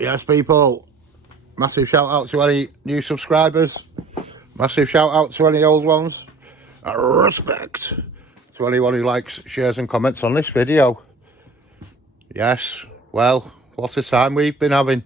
Yes, people, massive shout out to any new subscribers, massive shout out to any old ones, and respect to anyone who likes, shares and comments on this video. Yes, well, what a time we've been having.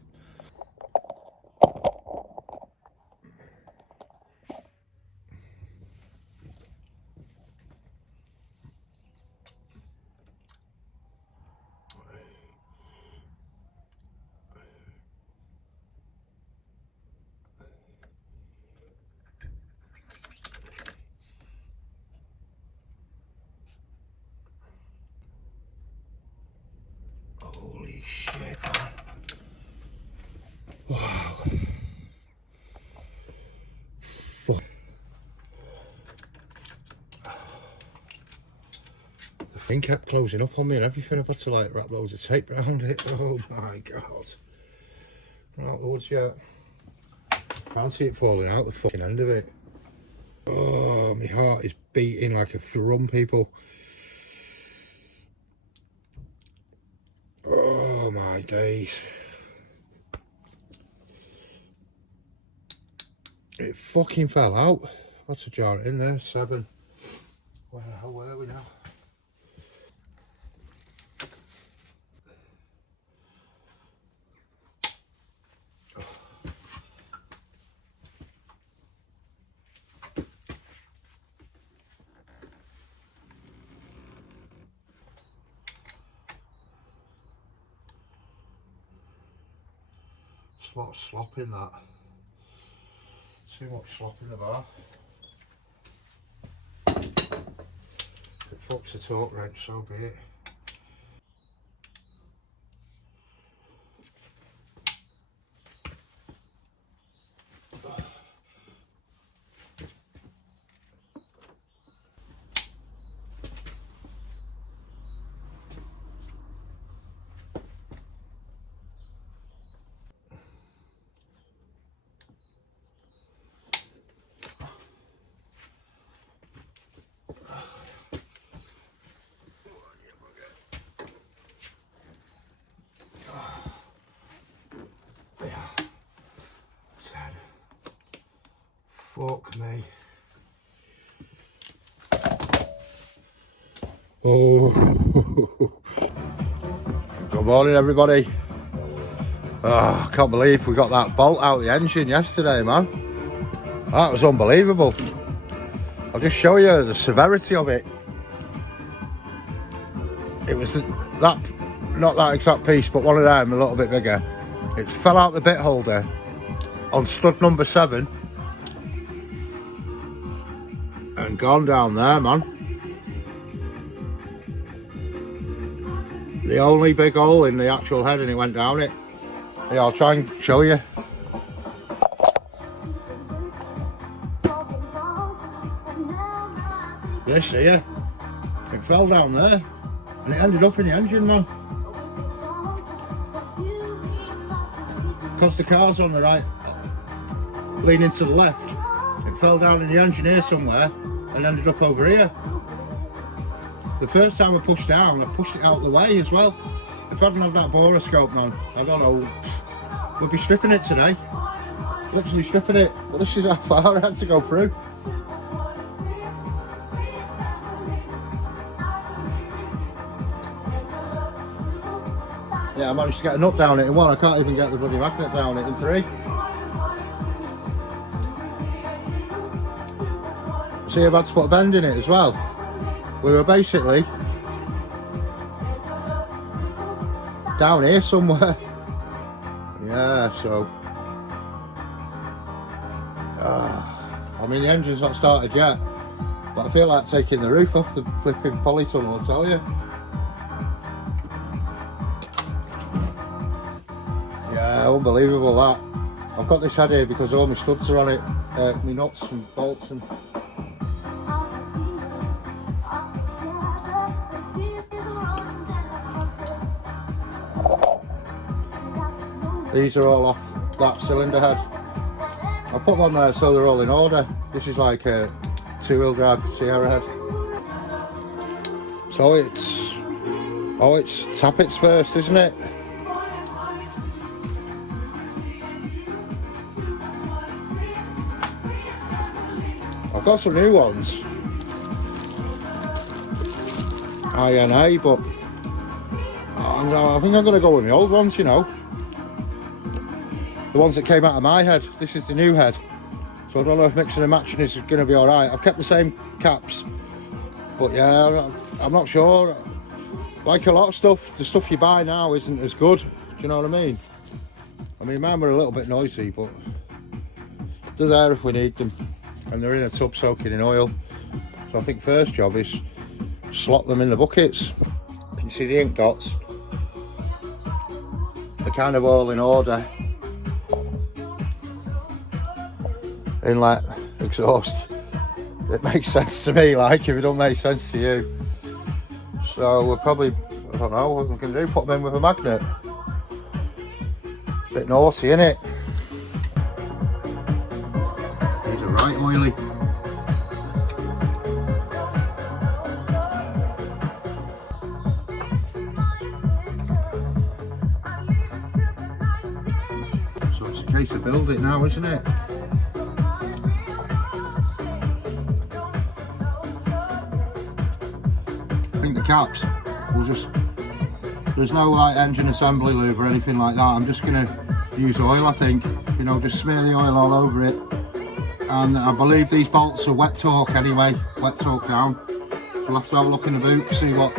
Holy shit. Wow. Fuck. The thing kept closing up on me and everything. I've had to like wrap loads of tape around it. Oh my god. Not the woods yet. Can't see it falling out the fucking end of it. Oh, my heart is beating like a drum, people. Oh my days. It fucking fell out. What's a jar in there? 7. Where the hell were we now? There's a lot of slop in that. Too much slop in the bar. If it fucks the torque wrench, so be it. Fuck me. Oh. Good morning, everybody. Oh, I can't believe we got that bolt out of the engine yesterday, man. That was unbelievable. I'll just show you the severity of it. It was that, not that exact piece, but one of them a little bit bigger. It fell out the bit holder on stud number 7 and gone down there, man. The only big hole in the actual head, and it went down it. Yeah, I'll try and show you. This here, it fell down there and it ended up in the engine, man. Because the car's on the right, leaning to the left, it fell down in the engine here somewhere and ended up over here. The first time I pushed down, I pushed it out of the way as well. If I hadn't had that boroscope, man, I don't know, we'd be stripping it today. Literally stripping it, but this is how far I had to go through. Yeah, I managed to get a nut down it in 1, I can't even get the bloody magnet down it in 3. See, I've had to put a bend in it as well. We were basically down here somewhere. Yeah, so I mean the engine's not started yet, but I feel like taking the roof off the flipping polytunnel, I'll tell you. Yeah, unbelievable that. I've got this head here because all my studs are on it, my nuts and bolts and... These are all off that cylinder head. I put them on there so they're all in order. This is like a 2-wheel drive Sierra head. So it's tappets first, isn't it? I've got some new ones, INA, but I think I'm going to go with my old ones, you know. The ones that came out of my head. This is the new head. So I don't know if mixing and matching is going to be alright. I've kept the same caps. But yeah, I'm not sure. Like a lot of stuff, the stuff you buy now isn't as good. Do you know what I mean? I mean, mine were a little bit noisy, but they're there if we need them. And they're in a tub soaking in oil. So I think first job is slot them in the buckets. Can you see the ink dots? They're kind of all in order. Inlet, exhaust. It makes sense to me, like, if it don't make sense to you. So we'll probably, I don't know what we can do, put them in with a magnet. Bit naughty, innit? These are right oily. So it's a case of build it now, isn't it? I think the caps will just, there's no like engine assembly lube or anything like that. I'm just going to use oil, I think, you know, just smear the oil all over it. And I believe these bolts are wet torque anyway, wet torque down. So we'll have to have a look in the boot, see what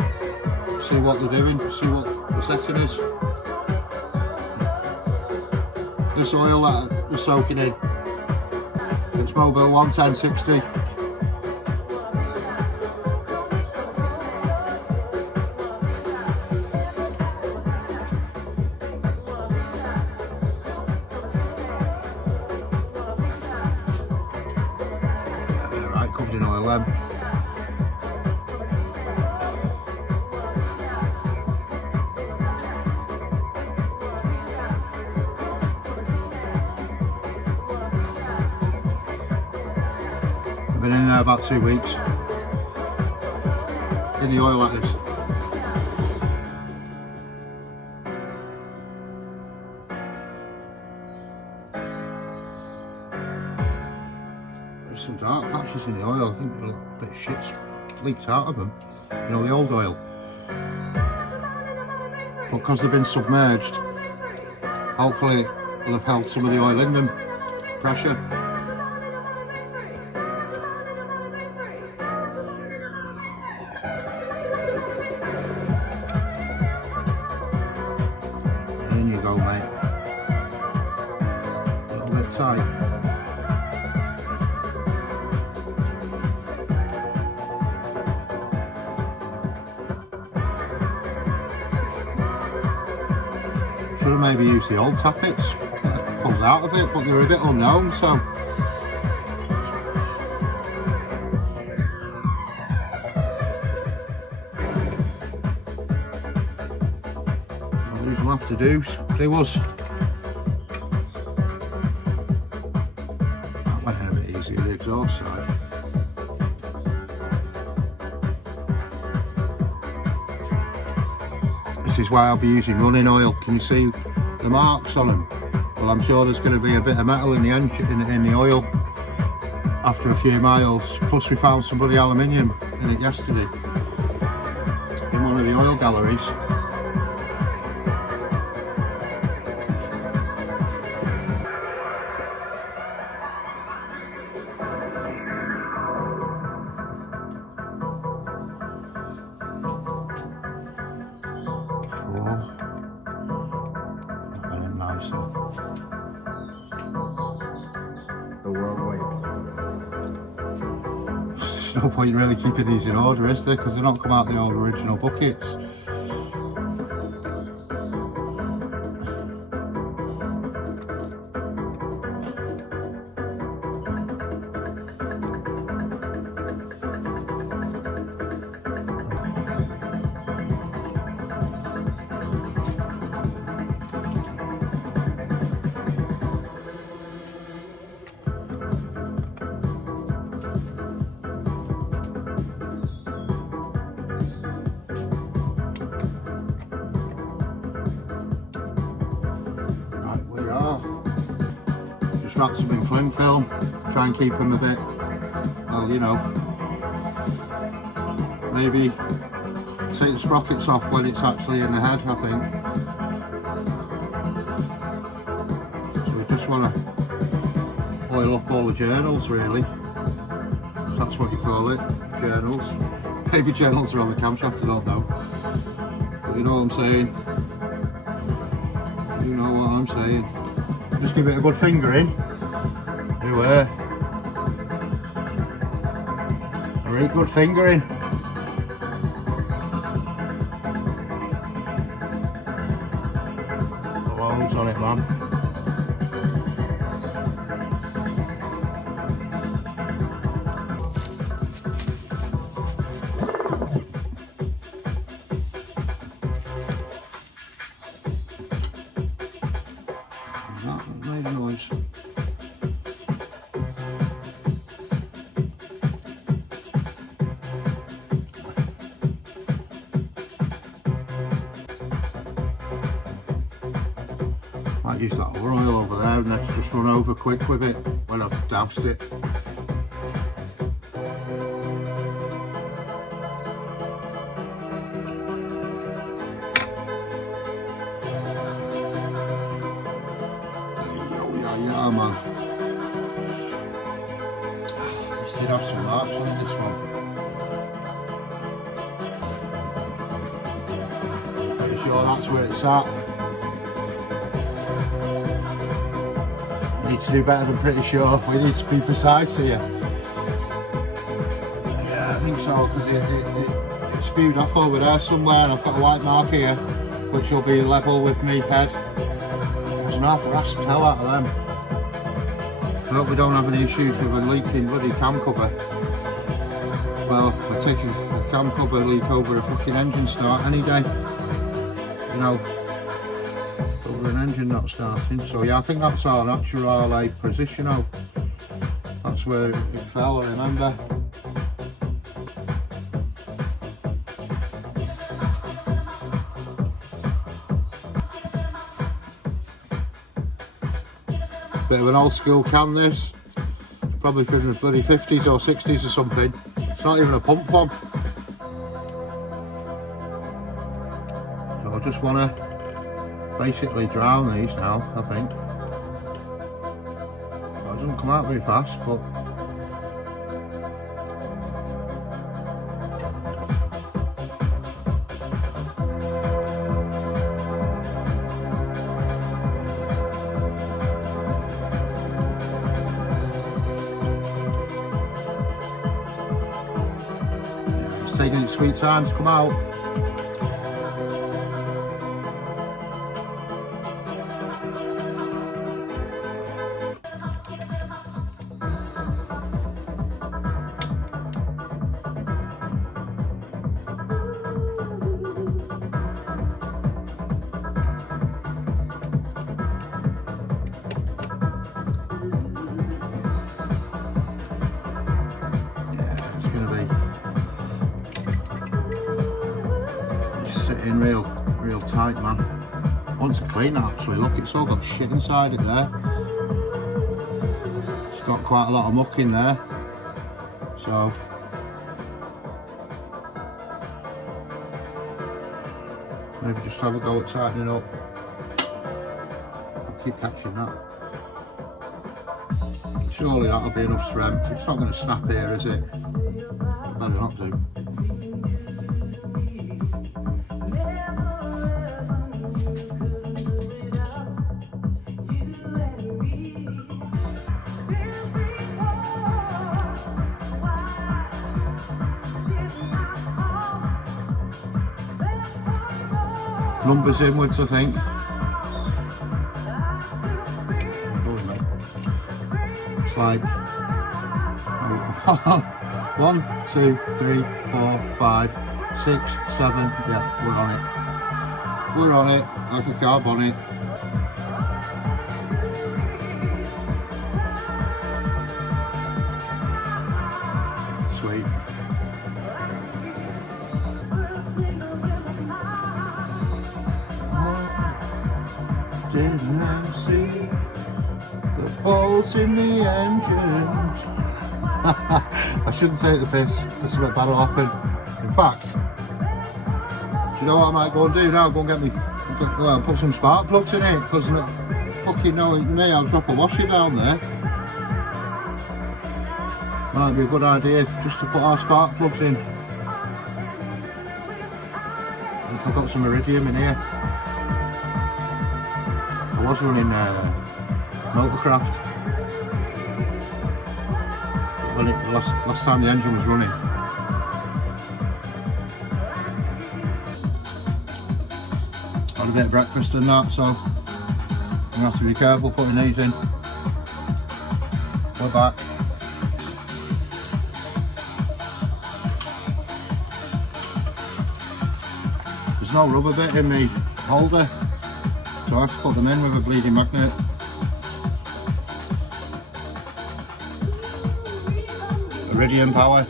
they're doing, see what the setting is. This oil that we're soaking in, it's Mobile 11060. Covered in oil then. I've been in there about 2 weeks. In the oil like this. Some dark patches in the oil. I think a bit of shit's leaked out of them, you know, the old oil, but because they've been submerged, hopefully it'll have held some of the oil in them, pressure. In you go, mate. A little bit tight. Should have maybe used the old tappets, pulls out of it, but they're a bit unknown, so. These will have to do. They was. That went in a bit easier, the exhaust side. This is why I'll be using running oil. Can you see the marks on them? Well, I'm sure there's going to be a bit of metal in the engine, in the oil after a few miles. Plus we found some bloody aluminium in it yesterday in one of the oil galleries. There's no point in really keeping these in order, is there? Because they're not come out the old original buckets. Wrapped them in cling film, try and keep them a bit well, you know, maybe take the sprockets off when it's actually in the head, I think. So we just want to oil up all the journals, really. If that's what you call it, journals. Maybe journals are on the camshaft, I don't know. But you know what I'm saying. You know what I'm saying. Just give it a good fingering. Anyway. A really good fingering. Loads on it, man. That made a noise. Might use that other oil over there and let's just run over quick with it when I've doused it. Yeah, man. This did have some marks on this one. Pretty sure that's where it's at. We need to do better than pretty sure. We need to be precise here. Yeah, I think so, because it spewed off over there somewhere, and I've got a white mark here, which will be level with me head. There's an awful rasp hell out of them. I hope we don't have any issues with a leaking bloody cam cover. Well, we're taking a cam cover leak over a fucking engine start any day. You know, over an engine not starting. So yeah, I think that's our natural position. That's where it fell, I remember. Bit of an old school can this, probably from the bloody 50s or 60s or something. It's not even a pump one. So I just want to basically drown these now, I think. Well, it doesn't come out very fast, but taking its sweet time to come out. In real tight, man. Once I clean it, actually, look, it's all got shit inside it there. It's got quite a lot of muck in there, so maybe just have a go at tightening up. I'll keep catching that. Surely that'll be enough strength. It's not going to snap here, is it? Better not do. Numbers inwards, I think. It's like 1, 2, 3, 4, 5, 6, 7. Yeah, we're on it. We're on it. Like a carb on it. Sweet. Didn't see the bolts in the engine. I shouldn't take the piss, because something bad will happen. In fact, do you know what I might go and do now? Go and get me, well, put some spark plugs in it, because fucking knowing me, I'll drop a washer down there. Might be a good idea just to put our spark plugs in. I've got some iridium in here. I was running motorcraft when last time the engine was running. Had a bit of breakfast and that, so I'm gonna have to be careful putting these in. We're back. There's no rubber bit in the holder, so I have to put them in with a bleeding magnet. Iridium power.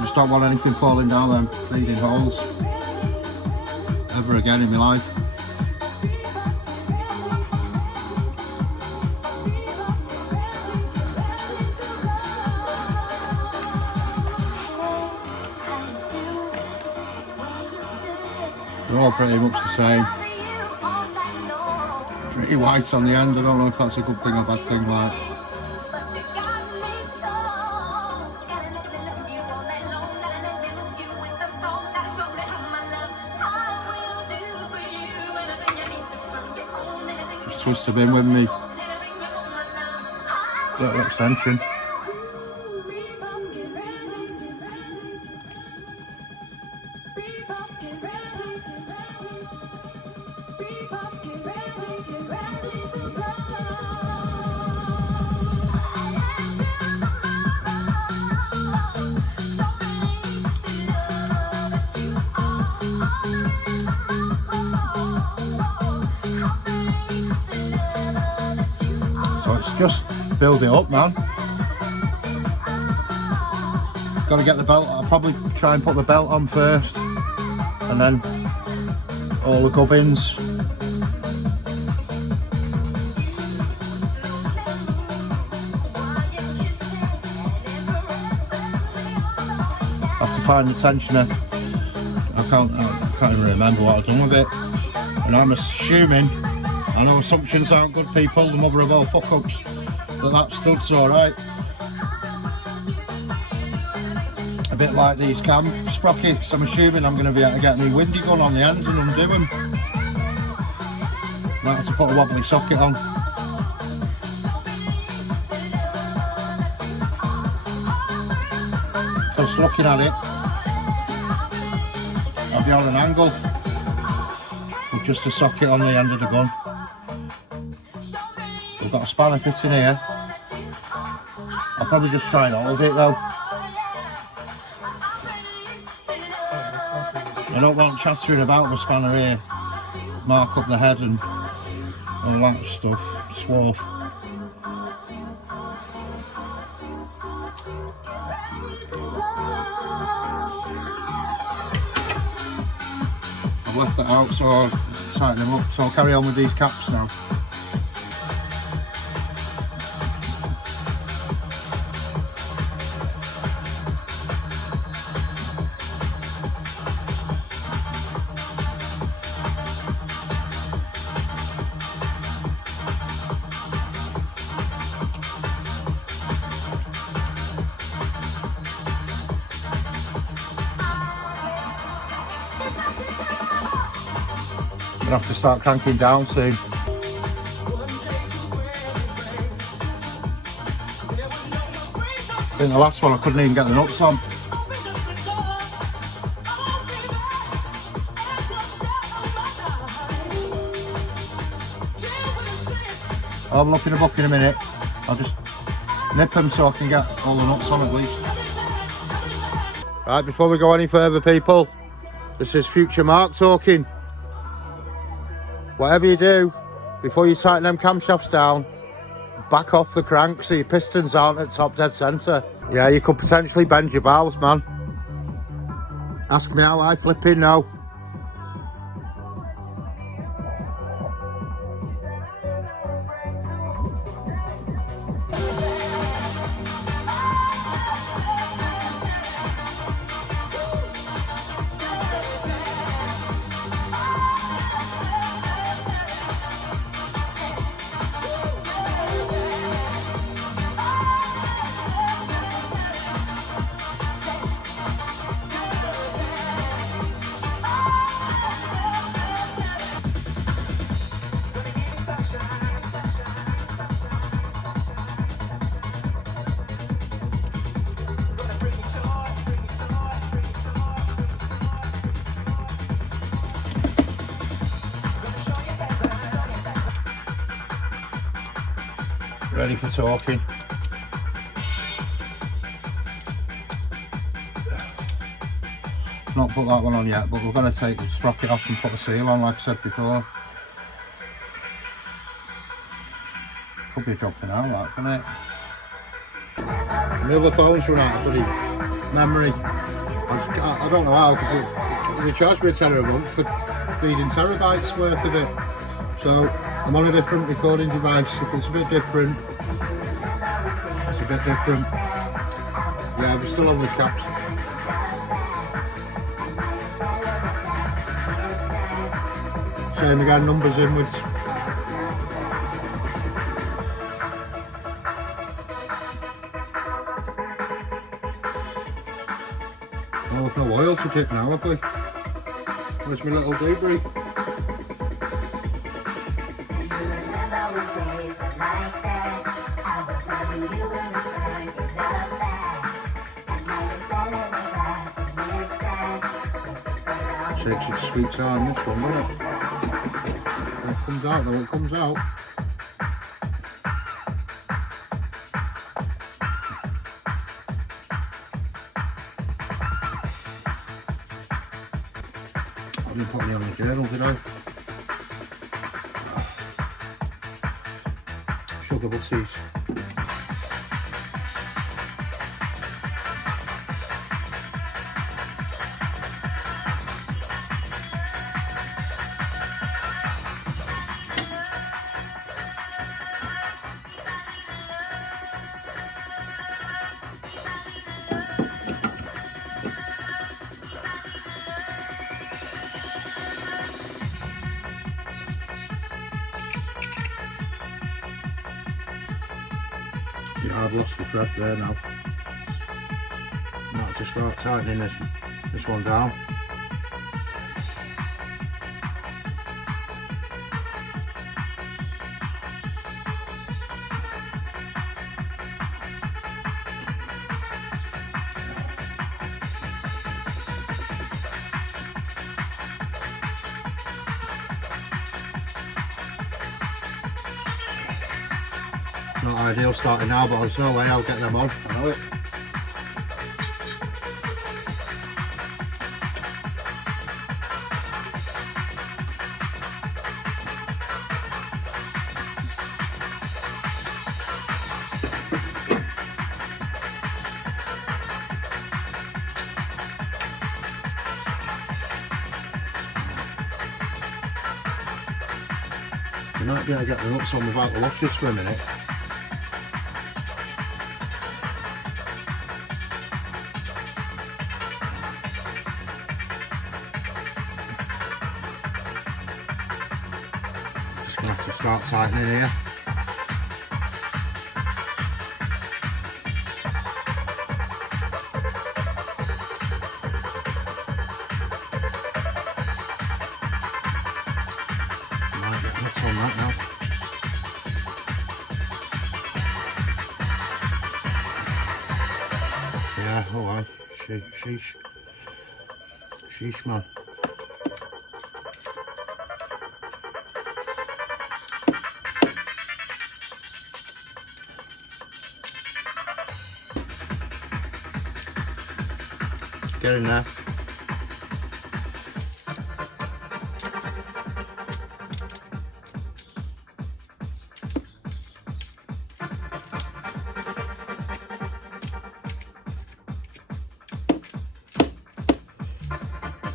Just don't want anything falling down them bleeding holes ever again in my life. They're all pretty much the same. Pretty white on the end. I don't know if that's a good thing or bad thing, like. Just twist them in with me little extension. Just build it up, man. Got to get the belt. I'll probably try and put the belt on first, and then all the gubbins. Have to find the tensioner. I can't even remember what I've done with it, and I'm assuming. I know assumptions aren't good, people, the mother of all fuck-ups, but that stud's alright. A bit like these cam sprockets, I'm assuming I'm going to be able to get my windy gun on the ends and undo them. Might have to put a wobbly socket on. Just looking at it, I'll be on an angle with just a socket on the end of the gun. We've got a spanner fit in here. I'll probably just try and hold it though. I don't want chattering about the spanner here. Mark up the head and all that stuff. Swarf. I've left that out, so I'll tighten them up. So I'll carry on with these caps now. I'm gonna have to start cranking down soon. I think the last one I couldn't even get the nuts on. I'll have a look in the book in a minute. I'll just nip them so I can get all the nuts on at least. Right, before we go any further, people, this is Future Mark talking. whatever you do, before you tighten them camshafts down, back off the crank so your pistons aren't at top dead centre. Yeah, you could potentially bend your valves, man. Ask me how I flipping know. Ready for talking. Not put that one on yet, but we're going to take the sprocket off and put the seal on like I said before. Could be a job for now, that, couldn't it? My other phone's run out of bloody memory. I don't know how, because they charged me £10 a month for feeding terabytes worth of it. So I'm on a different recording device. If it's a bit different, it's a bit different. Yeah, we're still on with caps. Same again, numbers inwards. Oh, we've no oil to dip now, have we? Where's my little debris? Takes its sweet time, this one, doesn't it? When it comes out, though, it comes out. I didn't put any on the journal, did I? Sugar bussies. Yeah, I've lost the thread there now. Might have to start tightening this one down. Not ideal starting now, but there's no way I'll get them on. I know it. You might be able to get the nuts on without the washers for a minute. Gonna have to start tightening here. Might get nuts on that now. Yeah, oh well. Sheesh. Sheesh, man. Get in there.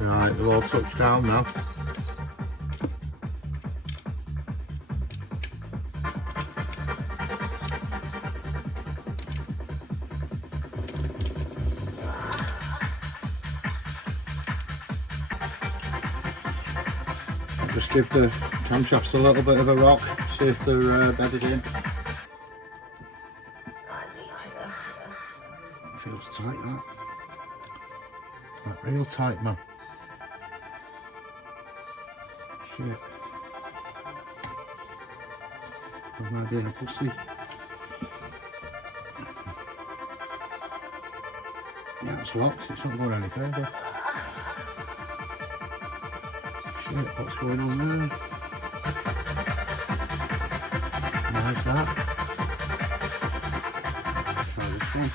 Right, they'll all touch down now. Just give the camshafts a little bit of a rock, see if they're bedded in. Feels tight, that. Like real tight, man. Shit. Am I being a pussy? Yeah, it's locked, it's not going any further. Shit, what's going on there? Nice that. Try this one.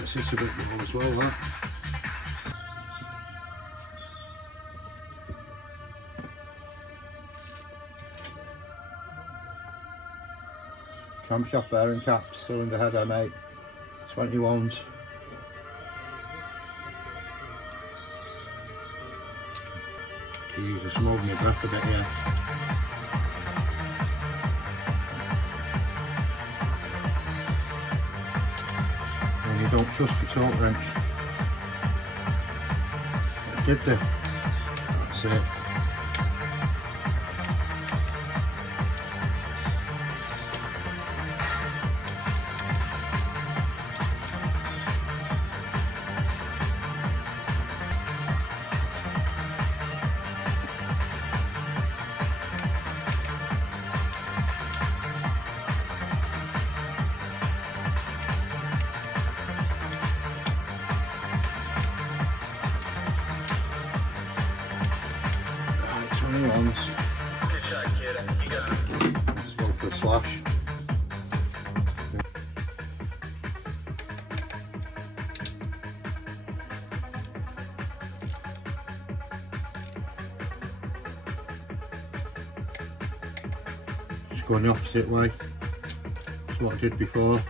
This is a bit more as well, that. Camshaft bearing caps, cylinder head M8, 21s. Jesus, I'm holding my breath a bit here. And you don't trust your torque wrench. It did do. That's it. Let's go for a slash. Just going the opposite way. That's what I did before.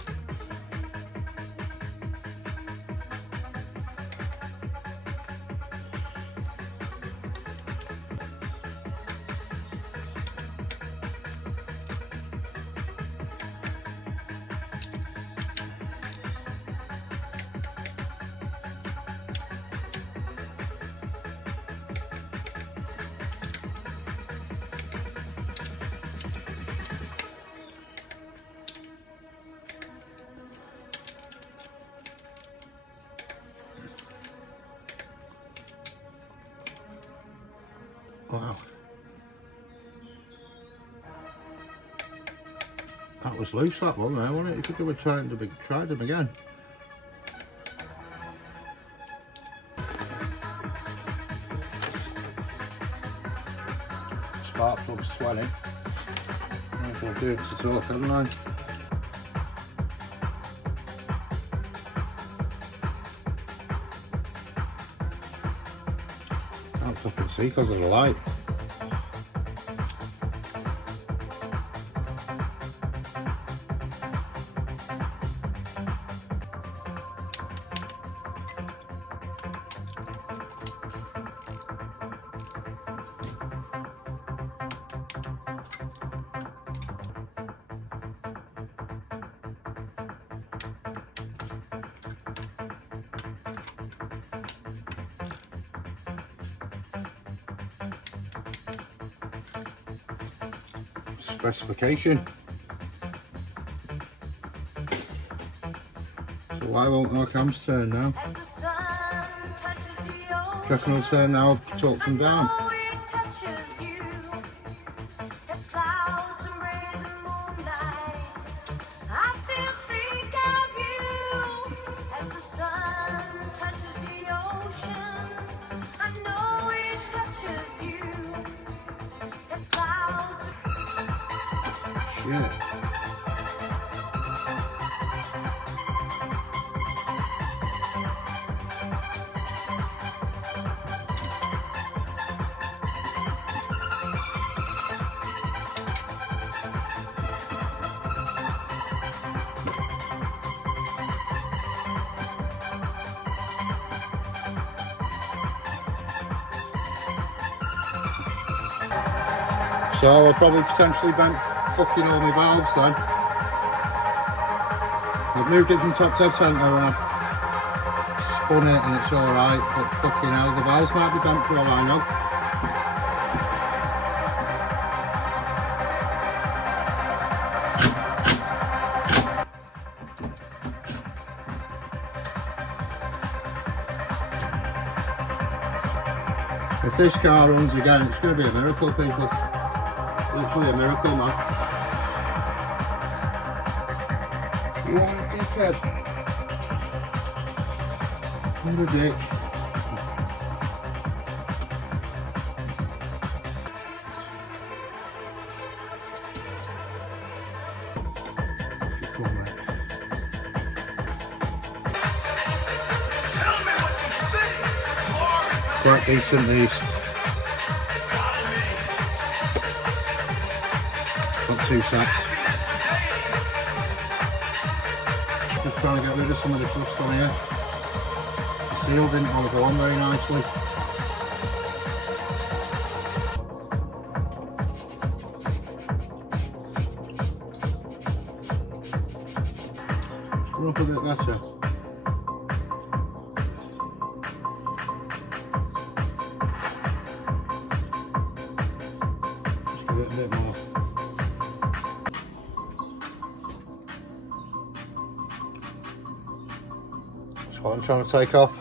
Wow. That was loose, that one there, wasn't it? You could have tried them again. Spark plug's swelling. Might as well do it to talk, haven't I? Can't fucking see because of the light. Specification. So why won't our cams turn now? Do you reckon it'll turn now? I've talked them down. Yeah. So I'll probably potentially bent fucking all my valves then. I've moved it from top dead centre and I've spun it and it's alright, but fucking hell, the valves might be bent for all I know. If this car runs again, it's going to be a miracle, people. Literally a miracle, man. You want a dickhead? What a dick. Quite decent, these. Got 2 sacks. Just trying to get rid of some of the dust on here. The seal didn't want to go on very nicely. It's come up a bit better. Just give it a bit more. That's what I'm trying to take off.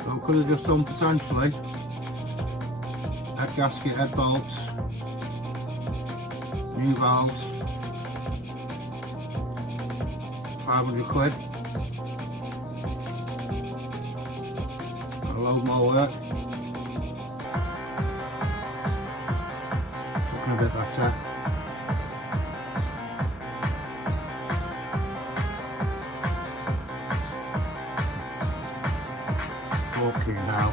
So I could have just done potentially head gasket, head bolts, new valves, 500 quid, a load more work, looking a bit better. Walking now.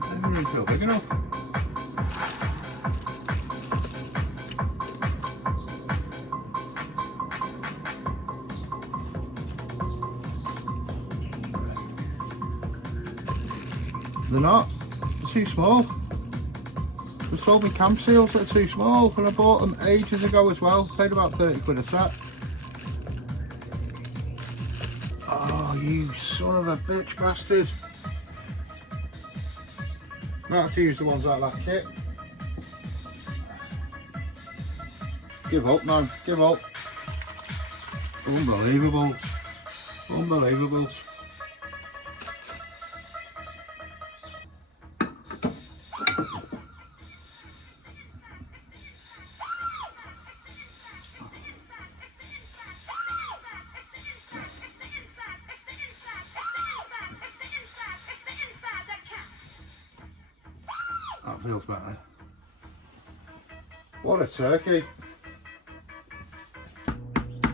Doesn't really feel big enough. They're not. They're too small. They sold me cam seals that are too small, and I bought them ages ago as well. Paid about 30 quid a set. Oh, you son of a bitch bastard. I have to use the ones like that kit. Give up, man. Give up. Unbelievable. Unbelievable. That feels better. What a turkey.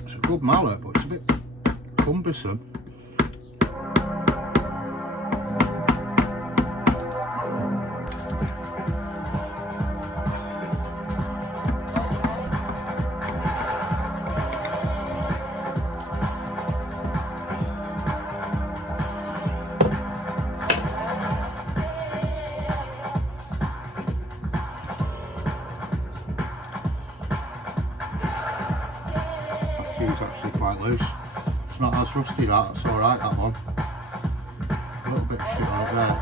It's a good mallet, but it's a bit cumbersome. It's actually quite loose. It's not as rusty that, it's alright that one. A little bit shit right there.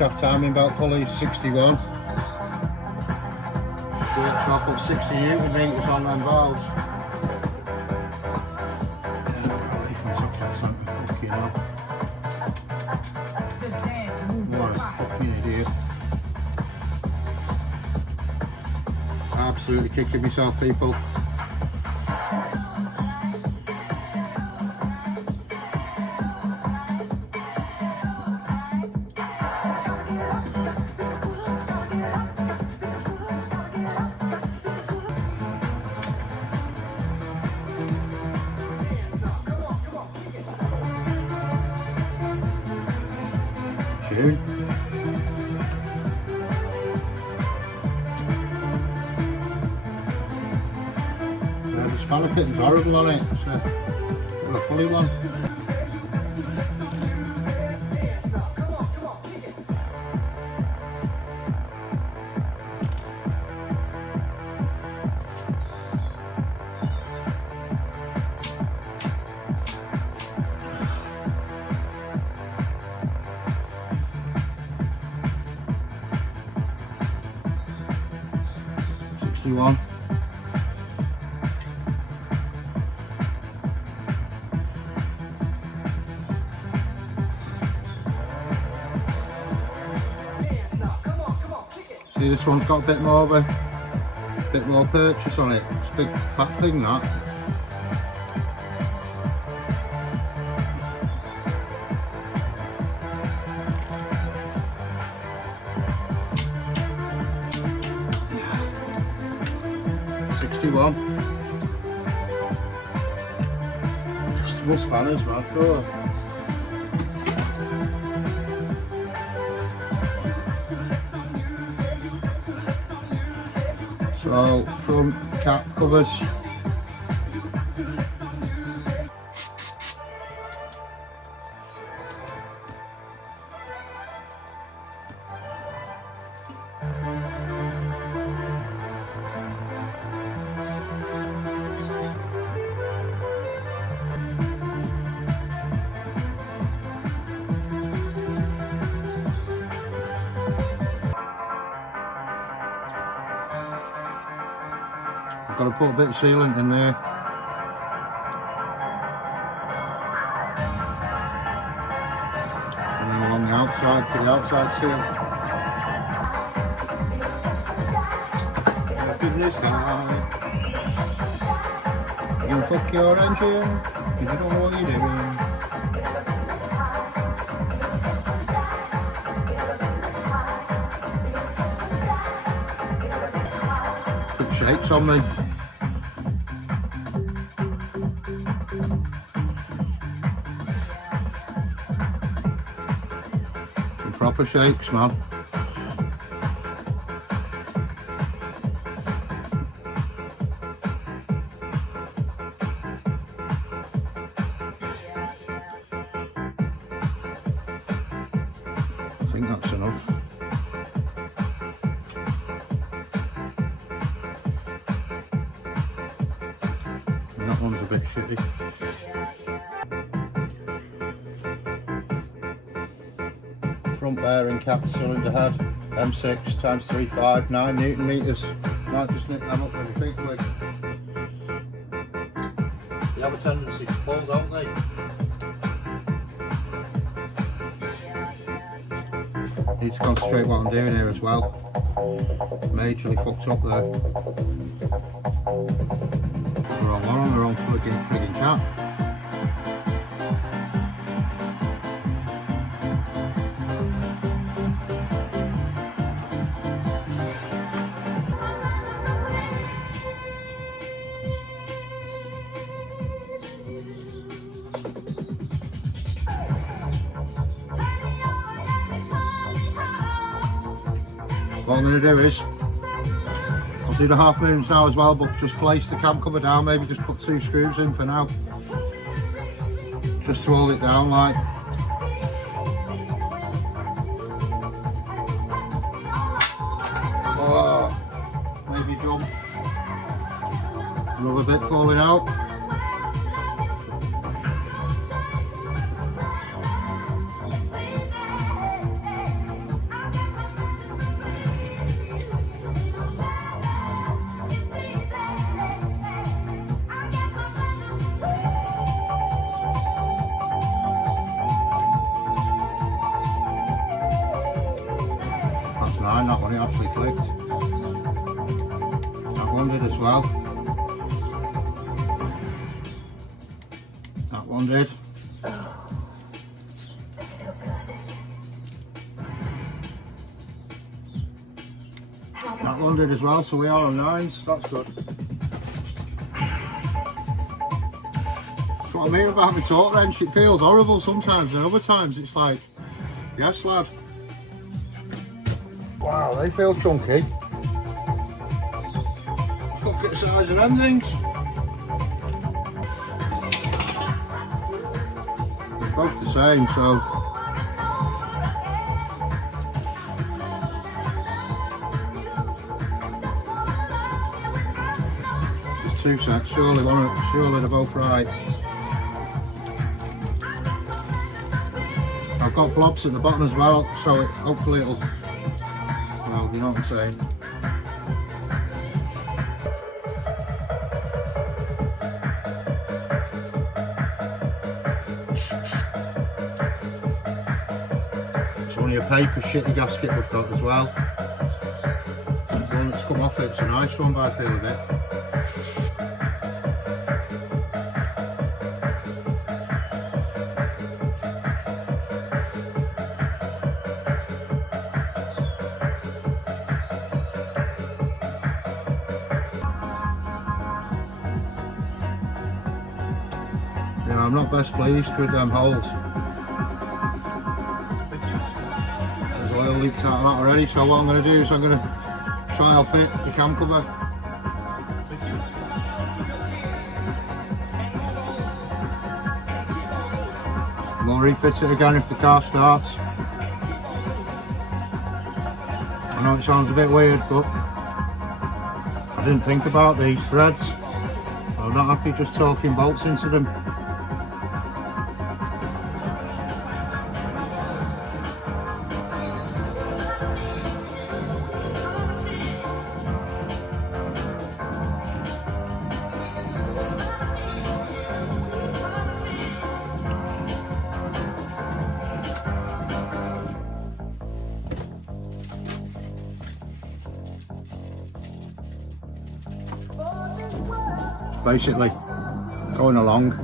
camshaft timing belt pulley is 61. So I put 60 Newton meters on them valves. What a fucking idiot. Absolutely kicking myself, people. June. The spanner fitting's horrible on it. It's a funny one. One. See, this one's got a bit more of a bit more purchase on it. It's a big fat thing, that. One. Just more spanners, man. Cool. So front cap covers. Got to put a bit of sealant in there. And then along the outside for the outside seal. For goodness sake. You're gonna fuck your engine because you don't know what you're doing. Put shakes on me. Proper shakes, man. I think that's enough. And that one's a bit shitty. Front bearing cap cylinder head, M6 times 3.5, 9 Newton meters. Might just nick them up with your feet quick. They have a tendency to pull, don't they? Need to concentrate what I'm doing here as well. Majorly fucked up there. The wrong one on the wrong frigging cap. What I'm going to do is, I'll do the half moons now as well, but just place the cam cover down, maybe just put 2 screws in for now. Just to hold it down like. Oh, maybe jump. Another bit falling out. mind that one, it actually clicked. That one did as well. That one did. That one did as well, so we are on 9s, that's good. That's what I mean about my torque wrench, it feels horrible sometimes, and other times it's like, yes lad. Wow, they feel chunky. Look at the size of them things. They're both the same, so just 2 secs, surely they're both right. I've got blobs at the bottom as well, so hopefully it'll, well, you know what I'm saying. It's only a paper shitty gasket we've got as well. The one that's come off it's a nice one by the feel of it. Yeah, I'm not best pleased with them holes. There's oil leaked out of that already, so what I'm going to do is I'm going to trial fit the cam cover. And we'll refit it again if the car starts. I know it sounds a bit weird, but I didn't think about these threads. I'm not happy just torquing bolts into them. Basically going along. A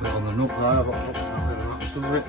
bit on the nut there, but not that story.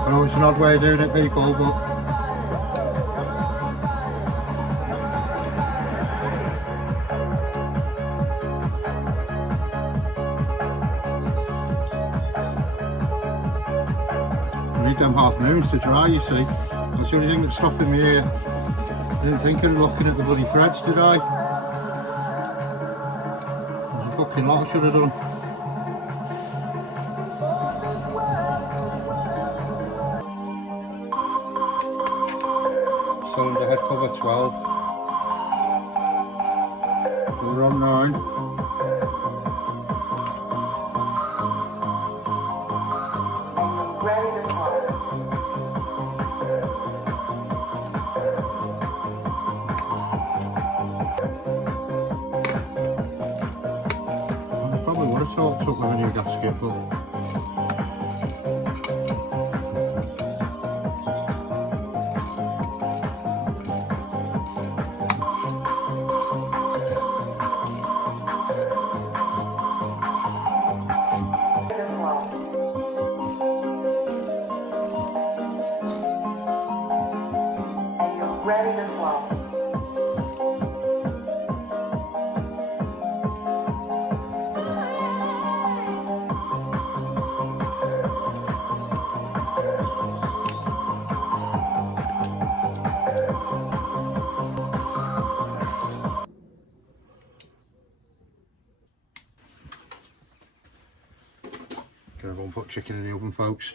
I know it's an odd way of doing it, people, but I need them half moons to dry, you see. That's the only thing that's stopping me here. I didn't think of looking at the bloody threads, did I? There's a fucking lot I should have done. Cylinder head cover 12. We're on 9. I probably would have torqued up with a new gasket, but chicken in the oven, folks.